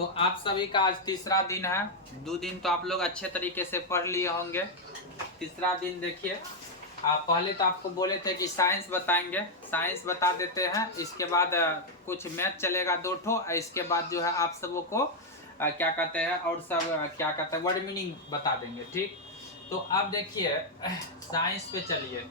तो आप सभी का आज तीसरा दिन है। 2 दिन तो आप लोग अच्छे तरीके से पढ़ लिए होंगे। तीसरा दिन देखिए, आप पहले तो आपको बोले थे कि साइंस बताएंगे, साइंस बता देते हैं। इसके बाद कुछ मैथ चलेगा 2 ठो। इसके बाद जो है आप सबों को क्या कहते हैं और सब क्या कहते हैं वर्ड मीनिंग बता देंगे। ठीक, तो अब देखिए साइंस पे चलिए।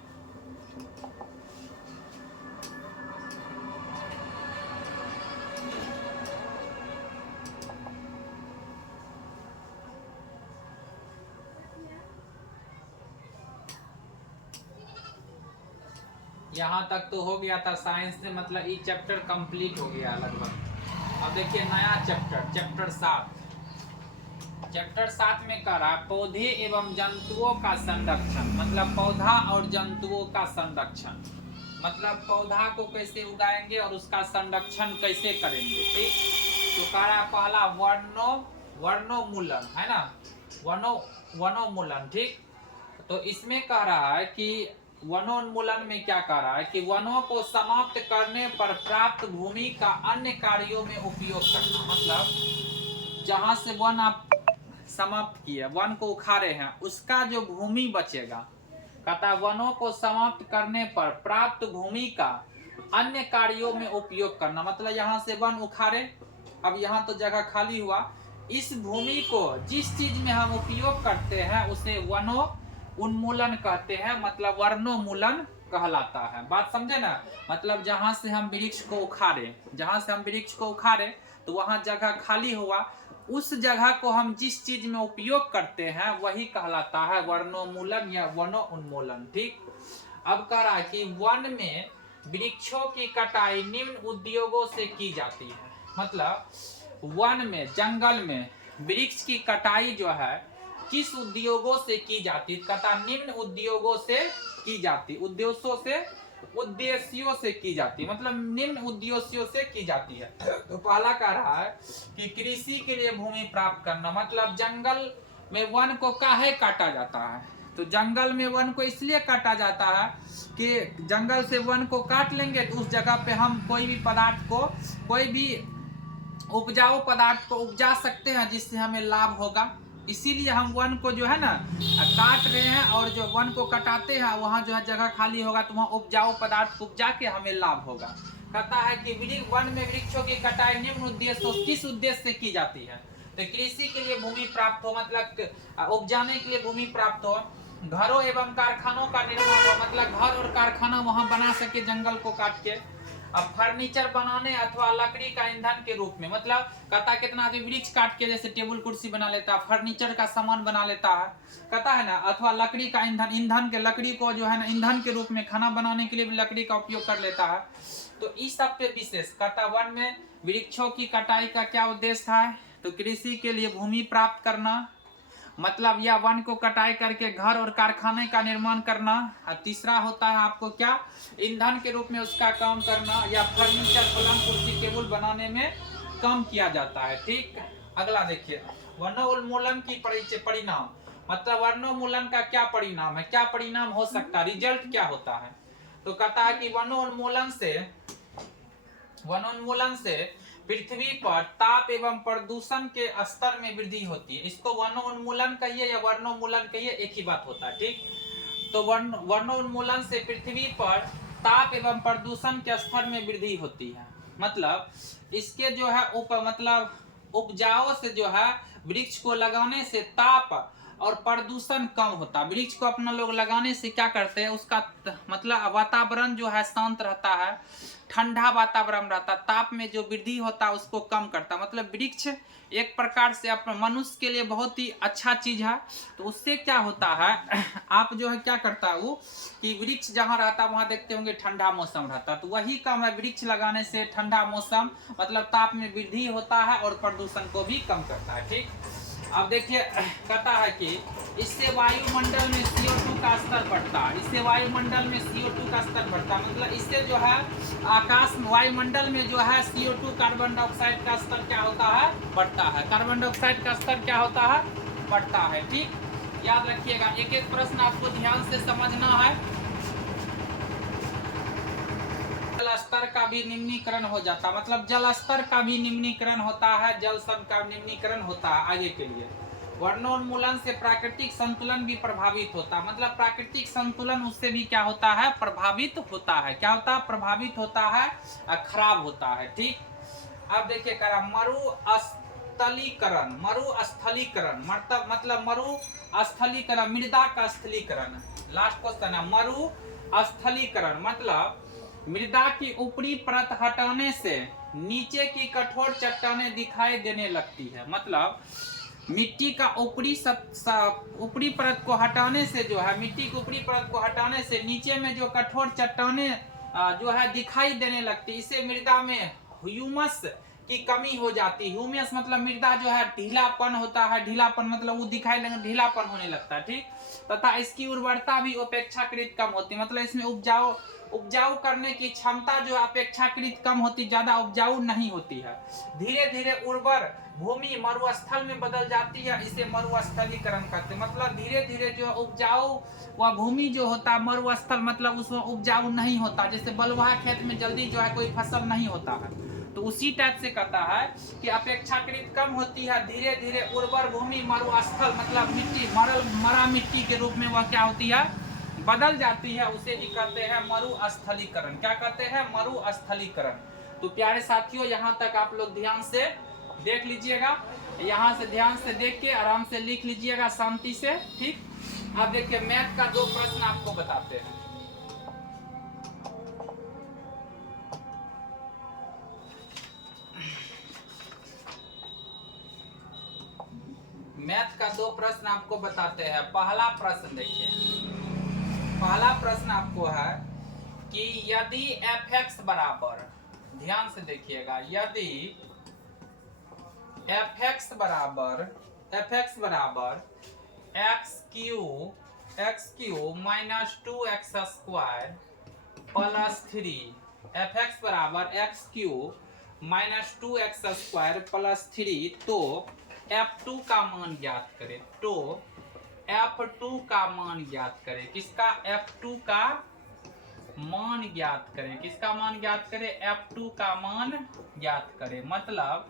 यहाँ तक तो हो गया था साइंस से, मतलब ये चैप्टर कंप्लीट हो गया लगभग। अब देखिए नया चैप्टर, चैप्टर 7। चैप्टर 7 में कह रहा है पौधे एवं जंतुओं का संरक्षण। मतलब पौधा और जंतुओं का संरक्षण, मतलब पौधा को कैसे उगाएंगे और उसका संरक्षण कैसे करेंगे। ठीक, तो कह रहा है पहला वर्णोमूलन है ना, वनोन्मूलन। ठीक, तो इसमें कह रहा है कि वनोन्मूलन में क्या कह रहा है कि वनों को समाप्त करने पर प्राप्त भूमि का अन्य कार्यों में उपयोग करना। मतलब जहां से वन आप समाप्त किए, वन को उखाड़े हैं, उसका जो भूमि बचेगा, कहता वनों को समाप्त करने पर प्राप्त भूमि का अन्य कार्यों में उपयोग करना। मतलब यहाँ से वन उखाड़े, अब यहाँ तो जगह खाली हुआ, इस भूमि को जिस चीज में हम उपयोग करते हैं उसे वनो उन्मूलन कहते हैं, मतलब वर्णोमूलन कहलाता है। बात समझे ना, मतलब जहां से हम वृक्ष को उखाड़े, तो वहां जगह खाली हुआ, उस जगह को हम जिस चीज में उपयोग करते हैं वही कहलाता है वर्णोमूलन या वनो उन्मूलन। ठीक, अब कह रहा है कि वन में वृक्षों की कटाई निम्न उद्योगों से की जाती है। मतलब वन में, जंगल में वृक्ष की कटाई जो है किस उद्योगों से की जाती है, कहता निम्न उद्योगों से की जाती, उद्देश्यों से की जाती, मतलब निम्न उद्देश्यों से की जाती है। तो पहला कह रहा है कि कृषि के लिए भूमि प्राप्त करना। मतलब जंगल में वन को काहे काटा जाता है, तो जंगल में वन को इसलिए काटा जाता है कि जंगल से वन को काट लेंगे तो उस जगह पे हम कोई भी पदार्थ को, कोई भी उपजाऊ पदार्थ को उपजा सकते हैं जिससे हमें लाभ होगा। इसीलिए हम वन को जो है ना काट रहे हैं, और जो वन को कटाते हैं वहाँ जो है जगह खाली होगा तो वहाँ उपजाऊ पदार्थ को उपजा के हमें लाभ होगा। कहता है कि वन में वृक्षों की कटाई निम्न उद्देश्य, किस उद्देश्य से की जाती है, तो कृषि के लिए भूमि प्राप्त हो, मतलब उपजाने के लिए भूमि प्राप्त हो, घरों एवं कारखानों का निर्माण हो, मतलब घर और कारखाना वहाँ बना सके जंगल को काट के। अब फर्नीचर बनाने अथवा लकड़ी का ईंधन के रूप में, मतलब कहता कितना आदमी वृक्ष काट के जैसे टेबल कुर्सी बना लेता है, फर्नीचर का सामान बना लेता है, कहता है ना, अथवा लकड़ी का ईंधन के, लकड़ी को जो है ना ईंधन के रूप में खाना बनाने के लिए भी लकड़ी का उपयोग कर लेता है। तो इस सब पे विशेष कहता वन में वृक्षों की कटाई का क्या उद्देश्य है, तो कृषि के लिए भूमि प्राप्त करना, मतलब या वन को कटाई करके घर और कारखाने का निर्माण करना। और तीसरा होता है आपको क्या, ईंधन के रूप में उसका काम करना, या फर्नीचर, पलंग, कुर्सी, टेबल बनाने में काम किया जाता है। ठीक, अगला देखिए वनोन्मूलन की परिणाम। मतलब वर्णोन्मूलन का क्या परिणाम है, क्या परिणाम हो सकता है, रिजल्ट क्या होता है, तो कहता है कि वनोन्मूलन से पृथ्वी पर ताप एवं प्रदूषण के स्तर में वृद्धि होती है। इसको वनोन्मूलन कहिए या वर्णोन्मूलन कहिए, एक ही बात होता है। ठीक, तो वनोन्मूलन से पृथ्वी पर ताप एवं प्रदूषण के स्तर में वृद्धि होती है। मतलब इसके जो है मतलब उपजाऊ से जो है वृक्ष को लगाने से ताप और प्रदूषण कम होता है। वृक्ष को अपना लोग लगाने से क्या करते हैं, उसका मतलब वातावरण जो है शांत रहता है, ठंडा वातावरण रहता, ताप में जो वृद्धि होता है उसको कम करता। मतलब वृक्ष एक प्रकार से अपने मनुष्य के लिए बहुत ही अच्छा चीज है। तो उससे क्या होता है, आप जो है क्या करता है वो कि वृक्ष जहाँ रहता है वहाँ देखते होंगे ठंडा मौसम रहता, तो वही काम है, वृक्ष लगाने से ठंडा मौसम, मतलब ताप में वृद्धि होता है और प्रदूषण को भी कम करता है। ठीक, अब देखिए कहता है कि इससे वायुमंडल में CO2 का स्तर बढ़ता है, इससे वायुमंडल में CO2 का स्तर बढ़ता है, मतलब इससे जो है आकाश वायुमंडल में जो है CO2 कार्बन डाइऑक्साइड का स्तर क्या होता है, बढ़ता है, कार्बन डाइऑक्साइड का स्तर क्या होता है, बढ़ता है। ठीक, याद रखिएगा, एक एक प्रश्न आपको ध्यान से समझना है। जल स्तर का भी निम्नीकरण हो जाता, मतलब जल स्तर का भी निम्नीकरण होता है, जल स्तर का निम्नीकरण होता है आगे के लिए। वर्णोन्मूलन से प्राकृतिक संतुलन भी प्रभावित होता, मतलब प्राकृतिक संतुलन उससे भी क्या होता है, प्रभावित होता है। क्या होता है, प्रभावित होता है, खराब होता है। ठीक, अब देखिए करा मरुस्थलीकरण, मरुस्थलीकरण मतलब मरुस्थलीकरण, मृदा का स्थलीकरण। लास्ट क्वेश्चन है, मरुस्थलीकरण मतलब मृदा की ऊपरी परत हटाने से नीचे की कठोर चट्टानें दिखाई देने लगती है। मतलब मिट्टी का ऊपरी परत को हटाने से जो है, मिट्टी की ऊपरी परत को हटाने से नीचे में जो कठोर चट्टानें जो है दिखाई देने लगती, इससे मृदा में ह्यूमस की कमी हो जाती। ह्यूमस मतलब मृदा जो है ढीलापन होता है, ढीलापन मतलब वो दिखाई देने ढीलापन होने लगता है। ठीक, तथा इसकी उर्वरता भी अपेक्षाकृत कम होती, मतलब इसमें उपजाऊ करने की क्षमता जो अपेक्षाकृत कम होती, ज्यादा उपजाऊ नहीं होती है। धीरे धीरे उर्वर भूमि मरुस्थल में बदल जाती है, इसे मरुस्थलीकरण कहते हैं। मतलब धीरे धीरे जो उपजाऊ वह भूमि जो होता है मरुस्थल, मतलब उसमें उपजाऊ नहीं होता। जैसे बलुआ खेत में जल्दी जो है कोई फसल नहीं होता है, तो उसी टाइप से कहता है कि अपेक्षाकृत कम होती है। धीरे धीरे उर्वर भूमि मरुस्थल मतलब मिट्टी मरा मिट्टी के रूप में वह क्या होती है, बदल जाती है, उसे ही कहते हैं मरुस्थलीकरण। क्या कहते हैं, मरुस्थलीकरण। तो प्यारे साथियों, यहाँ तक आप लोग ध्यान से देख लीजिएगा, यहाँ से ध्यान से देख के आराम से लिख लीजिएगा शांति से। ठीक, अब देखिए मैथ का 2 प्रश्न आपको बताते हैं। मैथ का 2 प्रश्न आपको बताते हैं। पहला प्रश्न देखिए, पहला प्रश्न आपको है कि यदि fx बराबर, ध्यान से देखिएगा, यदि fx बराबर x Q minus 2x square plus 3, fx बराबर x Q minus 2x square plus 3, तो f2 का मान ज्ञात करें। तो f2 का मान ज्ञात करें, किसका, f2 का मान ज्ञात करें, किसका मान ज्ञात करें, f2 का मान ज्ञात करें। मतलब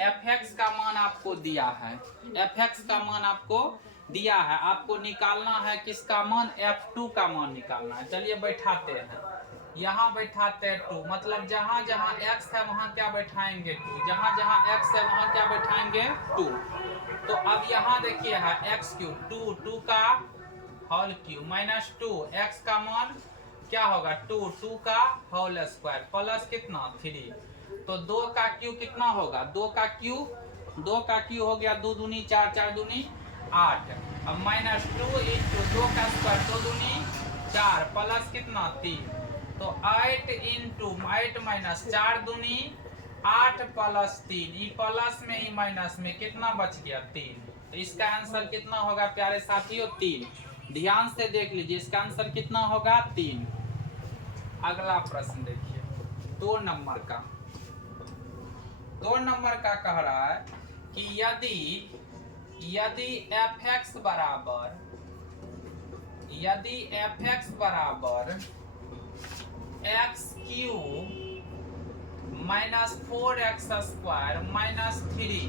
fx का मान आपको दिया है, fx का मान आपको दिया है, आपको निकालना है किसका मान, f2 का मान निकालना है। चलिए बैठाते हैं, यहाँ बैठाते हैं 2, मतलब जहाँ जहाँ x है वहाँ क्या बैठाएंगे 2, जहाँ जहाँ x है वहाँ क्या बैठाएंगे 2। तो अब यहाँ देखिए है x क्यूब 2 का होल क्यूब माइनस 2, x का मान क्या होगा 2 का होल स्क्वायर प्लस कितना 3, तो 2 का क्यू कितना होगा, 2 का क्यू हो गया 2 दूनी 4, 4 दूनी 8, अब माइनस 2 इंटू 2 का स्क्वायर 2 दूनी 4 प्लस कितना 3, तो 8 इंटू 8 माइनस 4 दूनी 8 प्लस 3, ई प्लस में ई माइनस में कितना बच गया 3, तो इसका आंसर कितना होगा प्यारे साथियों 3। ध्यान से देख लीजिए, इसका आंसर कितना होगा 3। अगला प्रश्न देखिए 2 नंबर का कह रहा है कि यदि fx बराबर x cube minus 4x square minus 3,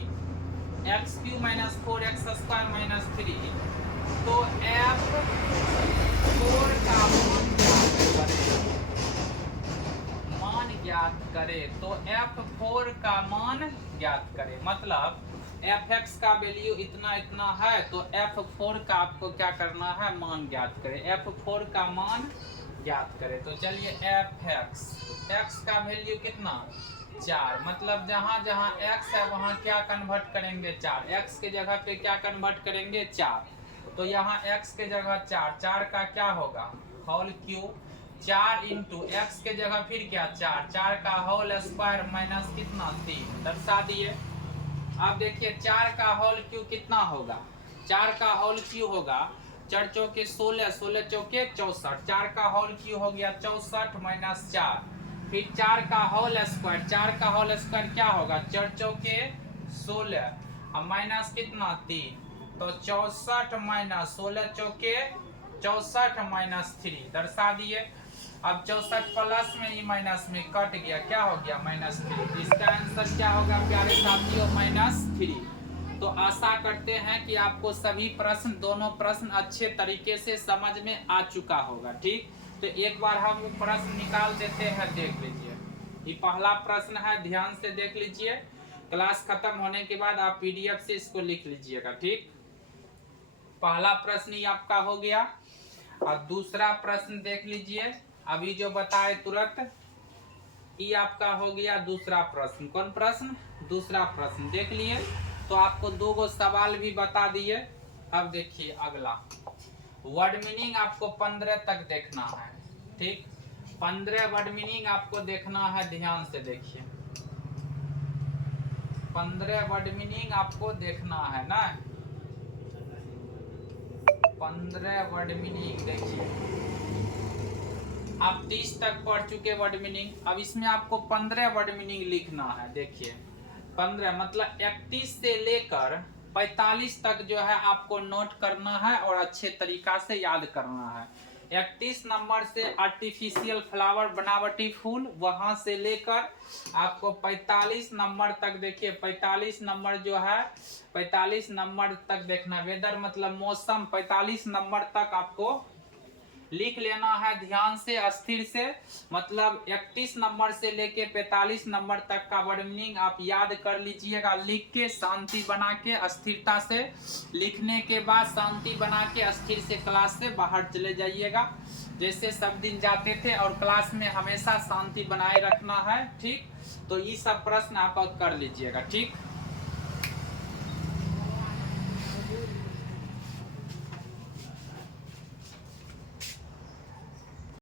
x cube minus 4x square minus 3, तो f4 का मान ज्ञात करे, तो f4 का मान ज्ञात करे। मतलब fx का वैल्यू इतना इतना है, तो f4 का आपको क्या करना है, मान ज्ञात करे, f4 का मान ज्ञात करे। तो चलिए x का वैल्यू कितना 4, मतलब जहां जहां x है वहां क्या कन्वर्ट करेंगे 4, x के जगह पे क्या कन्वर्ट करेंगे 4, तो यहाँ x के जगह 4 का क्या होगा होल क्यूब, 4 इंटू एक्स के जगह फिर क्या 4 का होल स्क्वायर माइनस कितना 3, दर्शा दिए। अब देखिए 4 का होल क्यू कितना होगा, 4 का होल क्यू होगा 4 चौके 16, 16 चौके 64, 4 का होल क्यू हो गया 64 माइनस 4, फिर 4 का होल स्क्वायर, 4 का होल स्क्वायर क्या होगा 4 चौके 16, अब माइनस कितना 3, तो 64 माइनस 16 चौके 64 माइनस 3, दर्शा दिए। अब 64 प्लस में ई माइनस में कट गया, क्या हो गया -3। इसका आंसर क्या होगा प्यारे साथियों, -3। तो आशा करते हैं कि आपको सभी प्रश्न, दोनों प्रश्न अच्छे तरीके से समझ में आ चुका होगा। ठीक, तो एक बार हम वो प्रश्न निकाल देते हैं, देख लीजिए। ये पहला प्रश्न है, ध्यान से देख लीजिए। क्लास खत्म होने के बाद आप पीडीएफ से इसको लिख लीजिएगा। ठीक, पहला प्रश्न ये आपका हो गया। और दूसरा प्रश्न देख लीजिए, अभी जो बताए तुरंत, ये आपका हो गया दूसरा प्रश्न। कौन प्रश्न? दूसरा प्रश्न देख लिए। तो आपको 2 सवाल भी बता दिए। अब देखिए अगला, वर्ड मीनिंग आपको 15 तक देखना है। ठीक, 15 वर्ड मीनिंग आपको देखना है, ध्यान से देखिए। 15 वर्ड मीनिंग आपको देखना है ना, 15 वर्ड मीनिंग देखिए। आप 30 तक पढ़ चुके वर्ड मीनिंग, अब इसमें आपको 15 वर्ड मीनिंग लिखना है। देखिए 15 मतलब 31 से लेकर 45 तक जो है आपको नोट करना है और अच्छे तरीका से याद करना है। 31 नंबर से आर्टिफिशियल फ्लावर, बनावटी फूल, वहां से लेकर आपको 45 नंबर तक, देखिए 45 नंबर जो है, 45 नंबर तक देखना। वेदर मतलब मौसम, 45 नंबर तक आपको लिख लेना है ध्यान से, अस्थिर से। मतलब 31 नंबर से लेके 45 नंबर तक का वर्ड मीनिंग आप याद कर लीजिएगा। लिख के शांति बना के, अस्थिरता से लिखने के बाद शांति बना के अस्थिर से क्लास से बाहर चले जाइएगा, जैसे सब दिन जाते थे। और क्लास में हमेशा शांति बनाए रखना है। ठीक, तो ये सब प्रश्न आप कर लीजिएगा। ठीक।